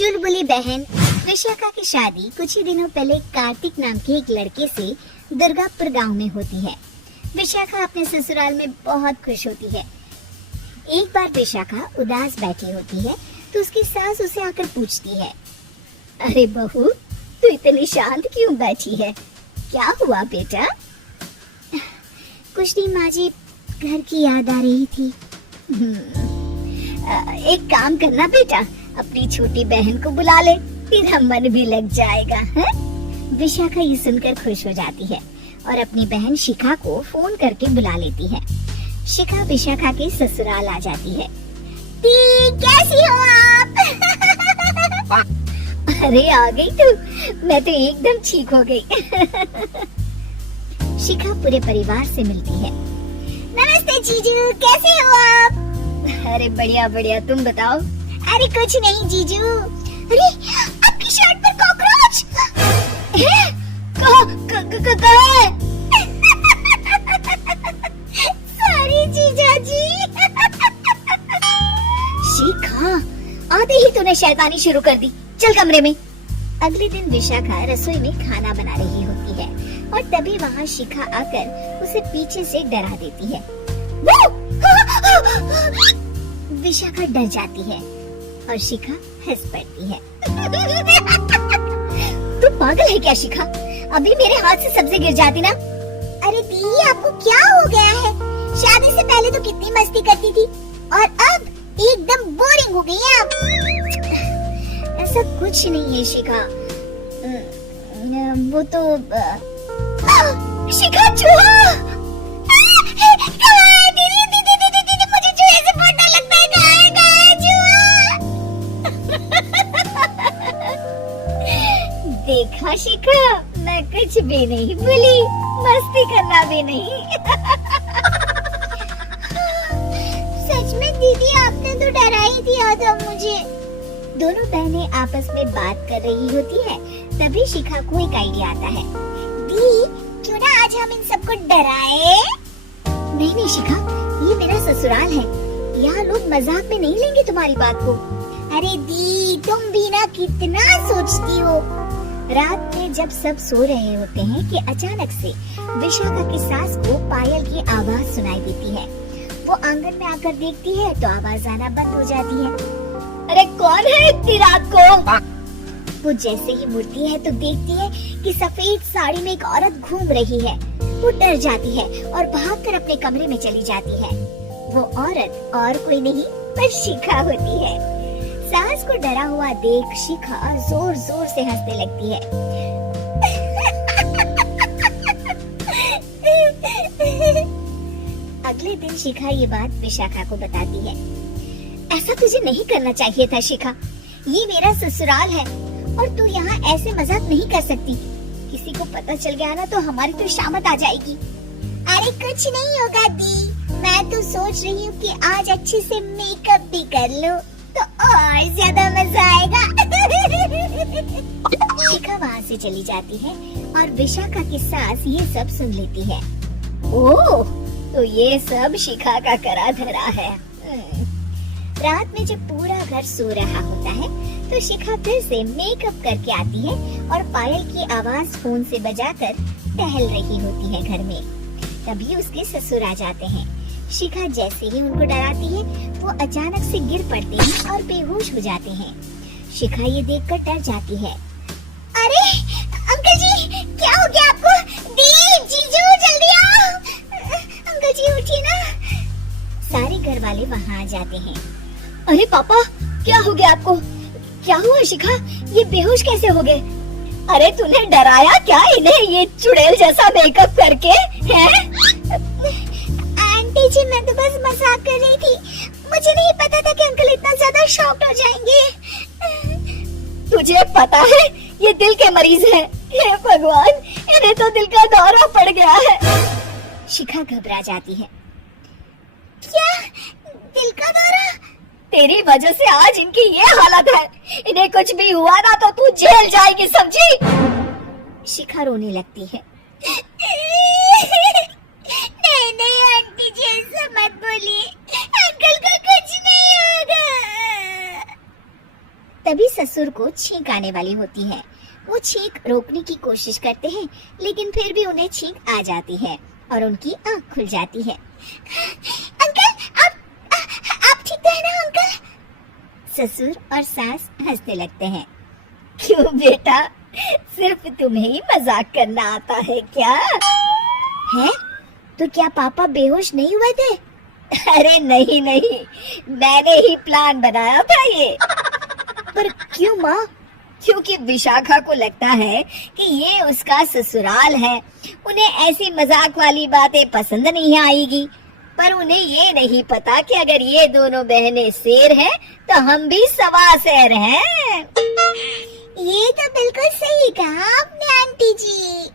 चुलबुली बहन विशाखा की शादी कुछ ही दिनों पहले कार्तिक नाम के एक लड़के से दुर्गापुर गांव में होती है। विशाखा अपने ससुराल में बहुत खुश होती है। एक बार विशाखा उदास बैठी होती है तो उसकी सास उसे आकर पूछती है, अरे बहू, तू इतनी शांत क्यों बैठी है? क्या हुआ बेटा? कुछ नहीं माँ जी, घर की याद आ रही थी। एक काम करना बेटा, अपनी छोटी बहन को बुला ले, तेरा मन भी लग जाएगा है? विशाखा ये सुनकर खुश हो जाती है और अपनी बहन शिखा को फोन करके बुला लेती है। शिखा विशाखा के ससुराल आ जाती है। कैसी हो आप? अरे आ गई तू, मैं तो एकदम ठीक हो गई। शिखा पूरे परिवार से मिलती है। नमस्ते जीजू, कैसे हो आप? अरे बढ़िया बढ़िया, तुम बताओ। अरे कुछ नहीं जीजू। अरे आपकी शर्ट पर कॉकरोच है? कहाँ? सॉरी जीजा जी। शिखा, आते ही तूने शैतानी शुरू कर दी, चल कमरे में। अगले दिन विशाखा रसोई में खाना बना रही होती है और तभी वहाँ शिखा आकर उसे पीछे से डरा देती है। विशाखा डर जाती है और शिखा हंस पड़ती है। तू पागल है क्या शिखा? अभी मेरे हाथ से सब्जी गिर जाती ना। अरे दी, आपको क्या हो गया है? शादी से पहले तो कितनी मस्ती करती थी और अब एकदम बोरिंग हो गई है आप। ऐसा कुछ नहीं है शिखा, वो तो शिखा, चूहा! दीदी, मुझे चूहे से बहुत डर लगता है। कहाँ है चूहा? देखा शिखा, मैं कुछ भी नहीं बोली, मस्ती करना भी नहीं। सच में दीदी, आपने तो डराई थी आज मुझे। दोनों बहनें आपस में बात कर रही होती है, तभी शिखा को एक आइडिया आता है। दी, क्यों ना आज हम इन सबको डराए? नहीं शिखा, ये मेरा ससुराल है, यहाँ लोग मजाक में नहीं लेंगे तुम्हारी बात को। अरे दी, तुम भी ना कितना सोचती हो। रात में जब सब सो रहे होते हैं कि अचानक से विशाखा की सास को पायल की आवाज सुनाई देती है। वो आंगन में आकर देखती है तो आवाज आना बंद हो जाती है। अरे कौन है इतनी रात को? वो जैसे ही मुड़ती है तो देखती है कि सफेद साड़ी में एक औरत घूम रही है। वो डर जाती है और भागकर अपने कमरे में चली जाती है। वो औरत और कोई नहीं पर शिखा होती है। सास को डरा हुआ देख शिखा जोर जोर से हंसने लगती है। अगले दिन शिखा ये बात विशाखा को बताती है। ऐसा तुझे नहीं करना चाहिए था शिखा, ये मेरा ससुराल है और तू यहाँ ऐसे मजाक नहीं कर सकती। किसी को पता चल गया ना तो हमारी तो शामत आ जाएगी। अरे कुछ नहीं होगा दी, मैं तो सोच रही हूँ कि आज अच्छे से मेकअप भी कर लो तो और ज्यादा मजा आएगा। शिखा वहाँ से चली जाती है और विशाखा की सास ये सब सुन लेती है। ओह, तो ये सब शिखा का करा धरा है। रात में जब पूरा घर सो रहा होता है तो शिखा फिर से मेकअप करके आती है और पायल की आवाज फोन से बजाकर टहल रही होती है घर में। तभी उसके ससुर आ जाते हैं। शिखा जैसे ही उनको डराती है वो अचानक से गिर पड़ते हैं और बेहोश हो जाते हैं। शिखा ये देखकर डर जाती है। अरे अंकल जी, क्या हो गया आपको? दी, जीजू, जल्दी आओ। अंकल जी उठिए ना। सारे घर वाले वहाँ आ जाते हैं। अरे पापा, क्या हो गया आपको? क्या हुआ शिखा, ये बेहोश कैसे हो गए? अरे तूने डराया क्या इन्हें ये चुड़ैल जैसा मेकअप करके हैं? आंटी जी, मैं तो बस मजाक कर रही थी, मुझे नहीं पता था कि अंकल इतना ज्यादा शॉक्ड हो जाएंगे। तुझे पता है ये दिल के मरीज हैं। हे भगवान, इन्हें तो दिल का दौरा पड़ गया है। शिखा घबरा जाती है। क्या दिल का दौरा? तेरी वजह से आज इनकी ये हालत है। इन्हें कुछ भी हुआ ना तो तू जेल जाएगी, समझी? शिखा रोने लगती है। नहीं आंटी जी, ऐसा मत बोलिए, अंकल को कुछ नहीं होगा। तभी ससुर को छींक आने वाली होती है। वो छींक रोकने की कोशिश करते हैं, लेकिन फिर भी उन्हें छींक आ जाती है और उनकी आंख खुल जाती है। अंकल, आप ठीक तो है ना अंकल? ससुर और सास हंसने लगते हैं। क्यों बेटा, सिर्फ तुम्हें ही मजाक करना आता है क्या? है? तो क्या पापा बेहोश नहीं हुए थे? अरे नहीं नहीं, मैंने ही प्लान बनाया था ये। पर क्यों माँ? क्योंकि विशाखा को लगता है कि ये उसका ससुराल है, उन्हें ऐसी मजाक वाली बातें पसंद नहीं आएगी। पर उन्हें ये नहीं पता कि अगर ये दोनों बहनें शेर हैं, तो हम भी सवा शेर हैं। ये तो बिल्कुल सही कहा आपने आंटी जी।